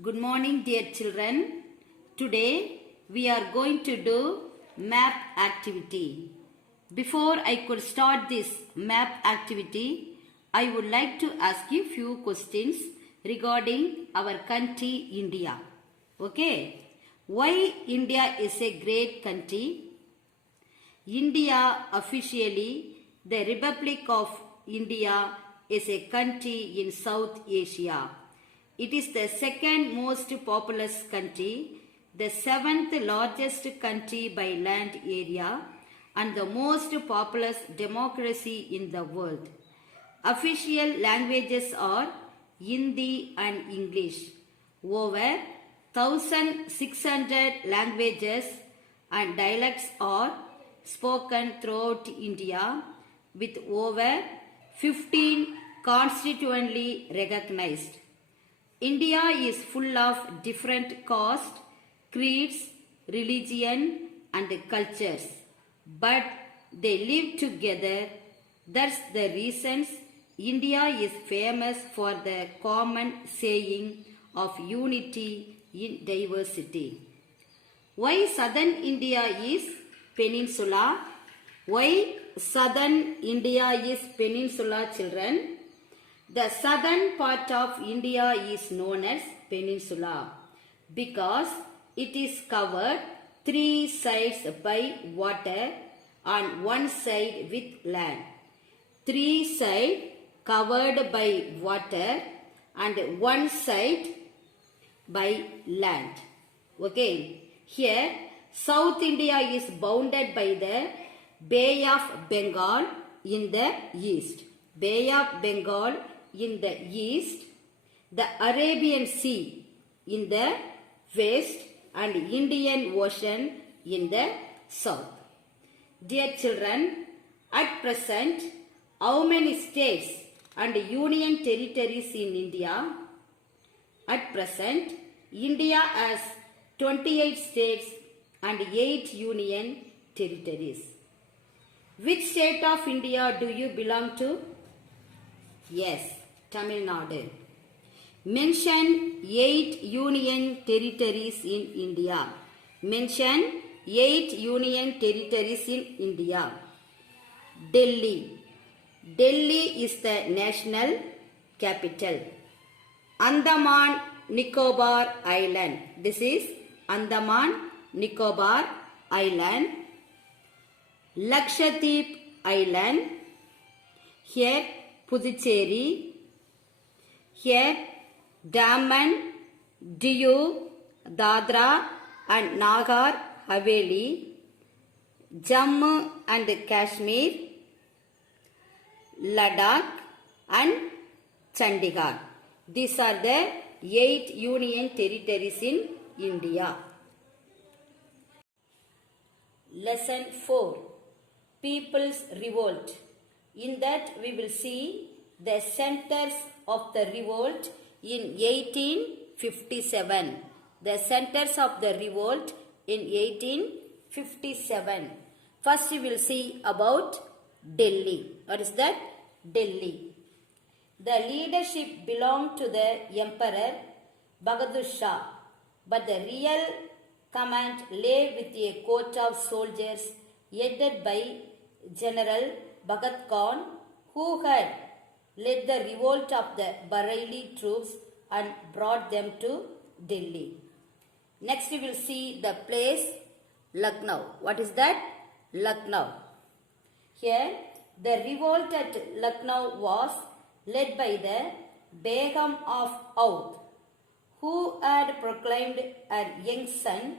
Good morning, dear children. Today we are going to do map activity. Before I could start this map activity, I would like to ask you few questions regarding our country India. Okay? Why India is a great country? India officially, the Republic of India is a country in South Asia. It is the second most populous country, the seventh largest country by land area, and the most populous democracy in the world. Official languages are Hindi and English. Over 1,600 languages and dialects are spoken throughout India, with over 15 constitutionally recognized. India is full of different castes, creeds, religion and cultures, but they live together. That's the reason India is famous for the common saying of unity in diversity. Why southern India is peninsula? Why southern India is peninsula, children? The southern part of India is known as peninsula because it is covered three sides by water and one side with land. Three sides covered by water and one side by land. Okay. Here, South India is bounded by the Bay of Bengal in the east. Bay of Bengal in the east, the Arabian Sea in the west and Indian Ocean in the south. Dear children, at present, how many states and union territories in India? At present, India has 28 states and 8 union territories. Which state of India do you belong to? Yes, Tamil Nadu. Mention 8 union territories in India. Mention 8 union territories in India. Delhi. Delhi is the national capital. Andaman Nicobar Island. This is Andaman Nicobar Island. Lakshadweep Island. Here Puducherry. Here Daman, Diu, Dadra and Nagar Haveli, Jammu and Kashmir, Ladakh and Chandigarh. These are the 8 union territories in India. Lesson 4. People's Revolt. In that we will see the centers of the revolt in 1857. The centers of the revolt in 1857. First we will see about Delhi. What is that? Delhi. The leadership belonged to the Emperor Bahadur Shah, but the real command lay with a court of soldiers headed by General Bhagat Khan, who had led the revolt of the Bareilly troops and brought them to Delhi. Next we will see the place Lucknow. What is that? Lucknow. Here the revolt at Lucknow was led by the Begum of Oudh, who had proclaimed her young son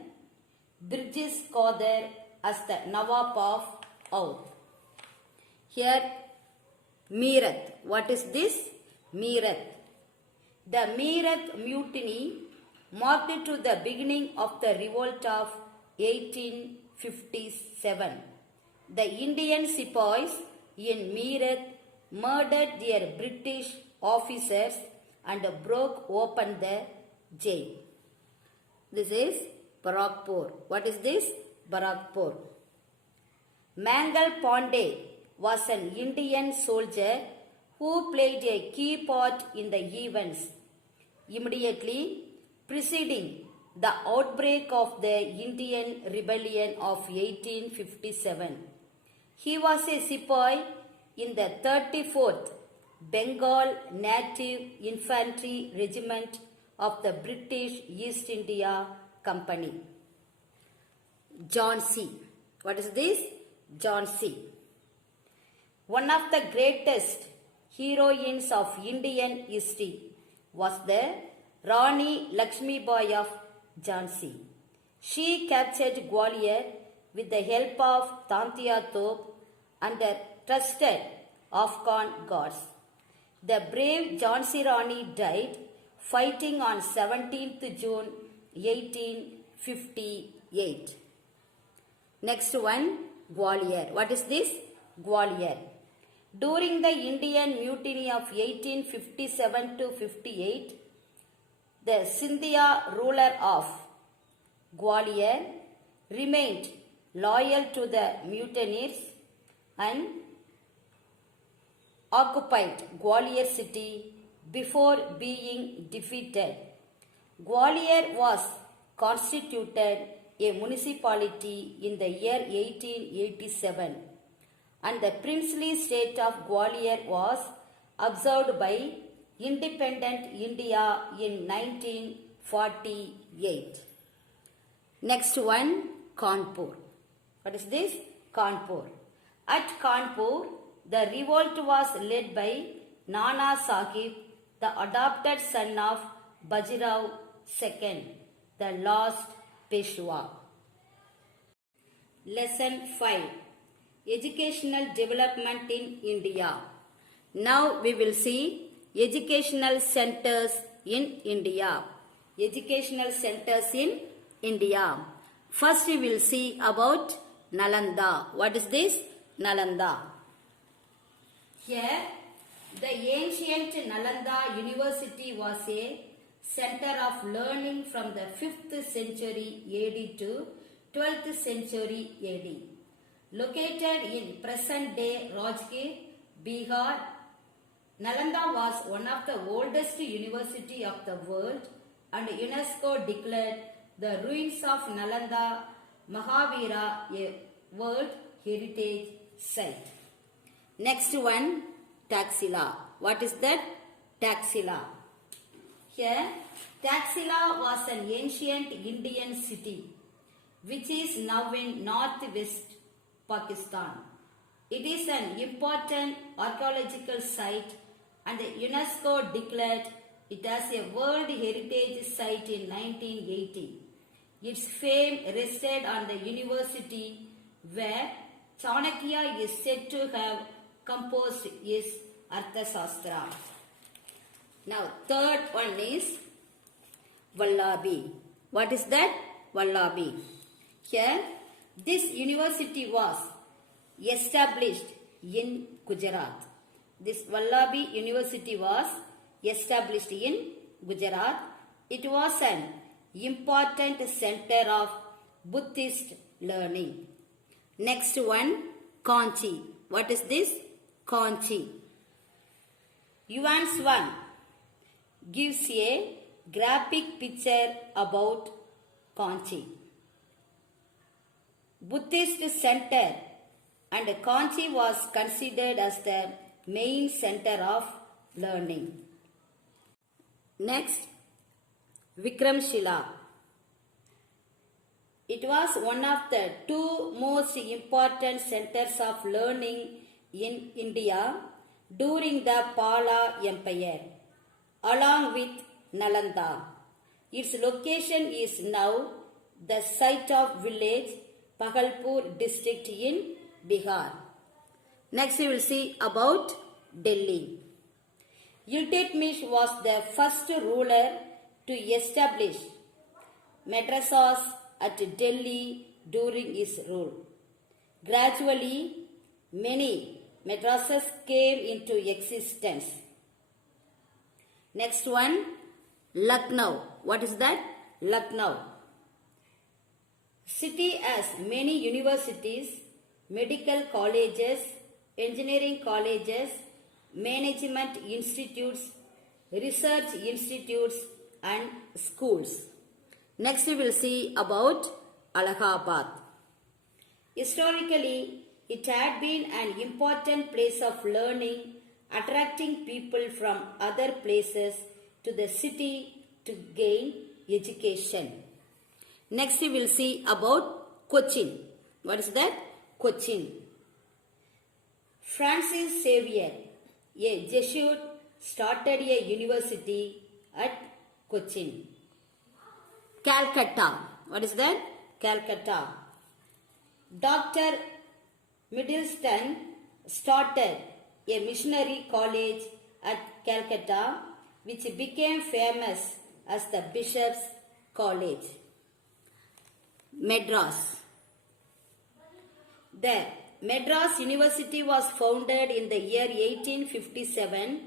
Birjis Qadir as the Nawab of Oudh. Here Meerut. What is this? Meerut. The Meerut mutiny marked to the beginning of the revolt of 1857. The Indian sepoys in Meerut murdered their British officers and broke open the jail. This is Barakpur. What is this? Barakpur. Mangal Pandey was an Indian soldier who played a key part in the events. Immediately preceding the outbreak of the Indian Rebellion of 1857. He was a sepoy in the 34th Bengal Native Infantry Regiment of the British East India Company. Jhansi. What is this? Jhansi. One of the greatest heroines of Indian history was the Rani Lakshmibai of Jhansi. She captured Gwalior with the help of Tantia Top and the trusted Afghan guards. The brave Jhansi Rani died fighting on 17th June 1858. Next one, Gwalior. What is this? Gwalior. During the Indian Mutiny of 1857 to 58, the Scindia ruler of Gwalior remained loyal to the mutineers and occupied Gwalior city before being defeated. Gwalior was constituted a municipality in the year 1887 and the princely state of Gwalior was observed by independent India in 1948. Next one, Kanpur. What is this? Kanpur. At Kanpur, the revolt was led by Nana Sahib, the adopted son of Bajirao II, the last Peshwa. Lesson 5. Educational development in India. Now we will see educational centers in India. Educational centers in India. First we will see about Nalanda. What is this? Nalanda. Here the ancient Nalanda University was a center of learning from the 5th century AD to 12th century AD. Located in present-day Rajgir, Bihar, Nalanda was one of the oldest university of the world and UNESCO declared the ruins of Nalanda Mahavira a World Heritage Site. Next one, Taxila. What is that? Taxila. Here, Taxila was an ancient Indian city which is now in northwest Pakistan. It is an important archaeological site and UNESCO declared it as a World Heritage Site in 1980. Its fame rested on the university where Chanakya is said to have composed his Arthashastra. Now, third one is Vallabi. What is that? Vallabi. Here, this university was established in Gujarat. This Vallabi University was established in Gujarat. It was an important center of Buddhist learning. Next one, Kanchi. What is this? Kanchi. Yuan Swan gives a graphic picture about Kanchi. Buddhist center, and Kanchi was considered as the main center of learning. Next, Vikramshila. It was one of the two most important centers of learning in India during the Pala Empire, along with Nalanda. Its location is now the site of village Bhagalpur district in Bihar. Next we will see about Delhi. Iltutmish was the first ruler to establish madrasas at Delhi during his rule. Gradually, many madrasas came into existence. Next one, Lucknow. What is that? Lucknow. City has many universities, medical colleges, engineering colleges, management institutes, research institutes and schools. Next we will see about Allahabad. Historically, it had been an important place of learning, attracting people from other places to the city to gain education. Next we will see about Cochin. What is that? Cochin. Francis Xavier, a Jesuit, started a university at Cochin. Calcutta. What is that? Calcutta. Dr. Middleton started a missionary college at Calcutta, which became famous as the Bishop's College. Madras. The Madras University was founded in the year 1857.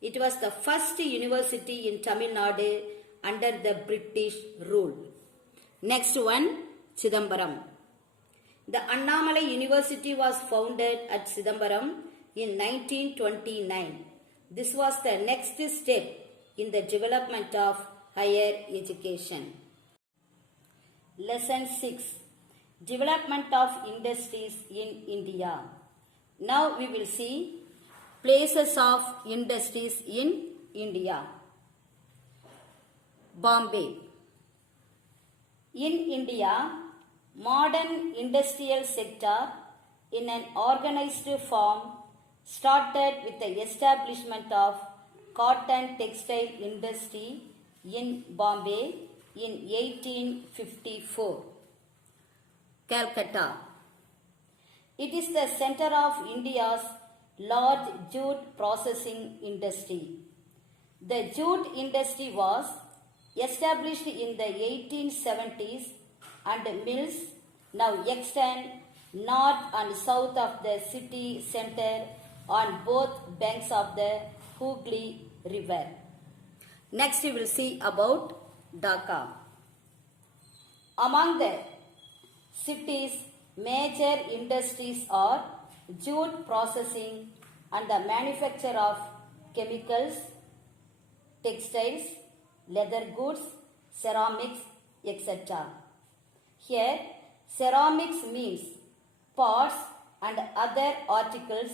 It was the first university in Tamil Nadu under the British rule. Next one, Chidambaram. The Annamalai University was founded at Chidambaram in 1929. This was the next step in the development of higher education. Lesson 6. Development of industries in India. Now we will see places of industries in India. Bombay. In India, modern industrial sector in an organized form started with the establishment of cotton textile industry in Bombay in 1854. Calcutta. It is the center of India's large jute processing industry. The jute industry was established in the 1870s and mills now extend north and south of the city center on both banks of the Hooghly River. Next we will see about Dhaka. Among the city's major industries are jute processing and the manufacture of chemicals, textiles, leather goods, ceramics, etc. Here, ceramics means pots and other articles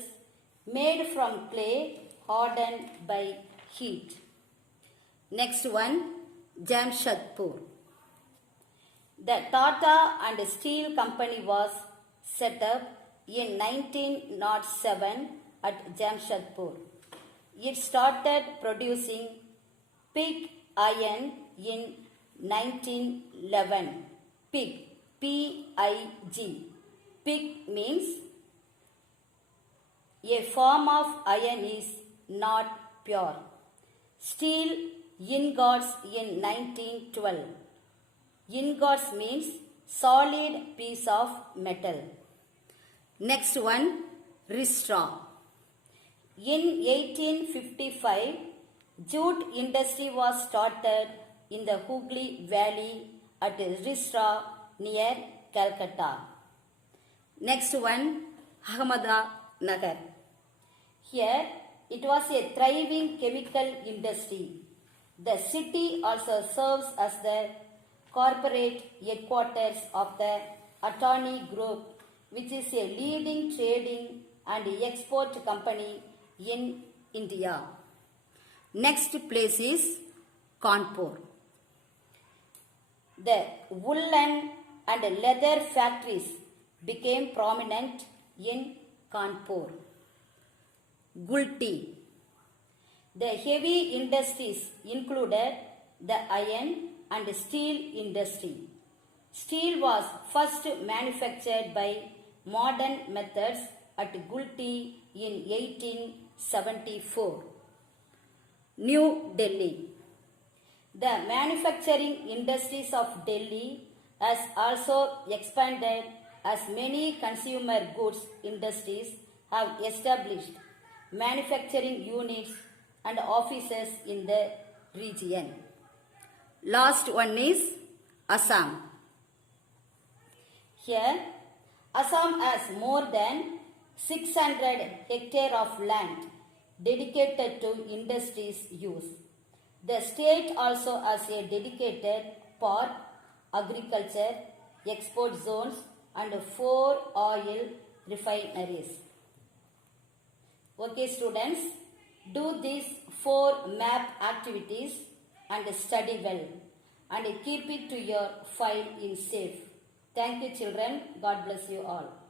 made from clay hardened by heat. Next one, Jamshedpur. The Tata and Steel Company was set up in 1907 at Jamshedpur. It started producing pig iron in 1911. Pig, P-I-G. Pig means a form of iron is not pure. Steel ingots in 1912. Ingots means solid piece of metal. Next one, Ristra. In 1855, jute industry was started in the Hooghly Valley at Ristra near Calcutta. Next one, Ahmednagar. Here, it was a thriving chemical industry. The city also serves as the corporate headquarters of the Adani Group, which is a leading trading and export company in India. Next place is Kanpur. The woolen and leather factories became prominent in Kanpur. Gulti. The heavy industries included the iron and steel industry. Steel was first manufactured by modern methods at Gulti in 1874. New Delhi. The manufacturing industries of Delhi has also expanded as many consumer goods industries have established manufacturing units and offices in the region. Last one is Assam. Here, Assam has more than 600 hectares of land dedicated to industries use. The state also has a dedicated port, agriculture, export zones and 4 oil refineries. Okay students, do these 4 map activities and study well and keep it to your file in safe. Thank you children. God bless you all.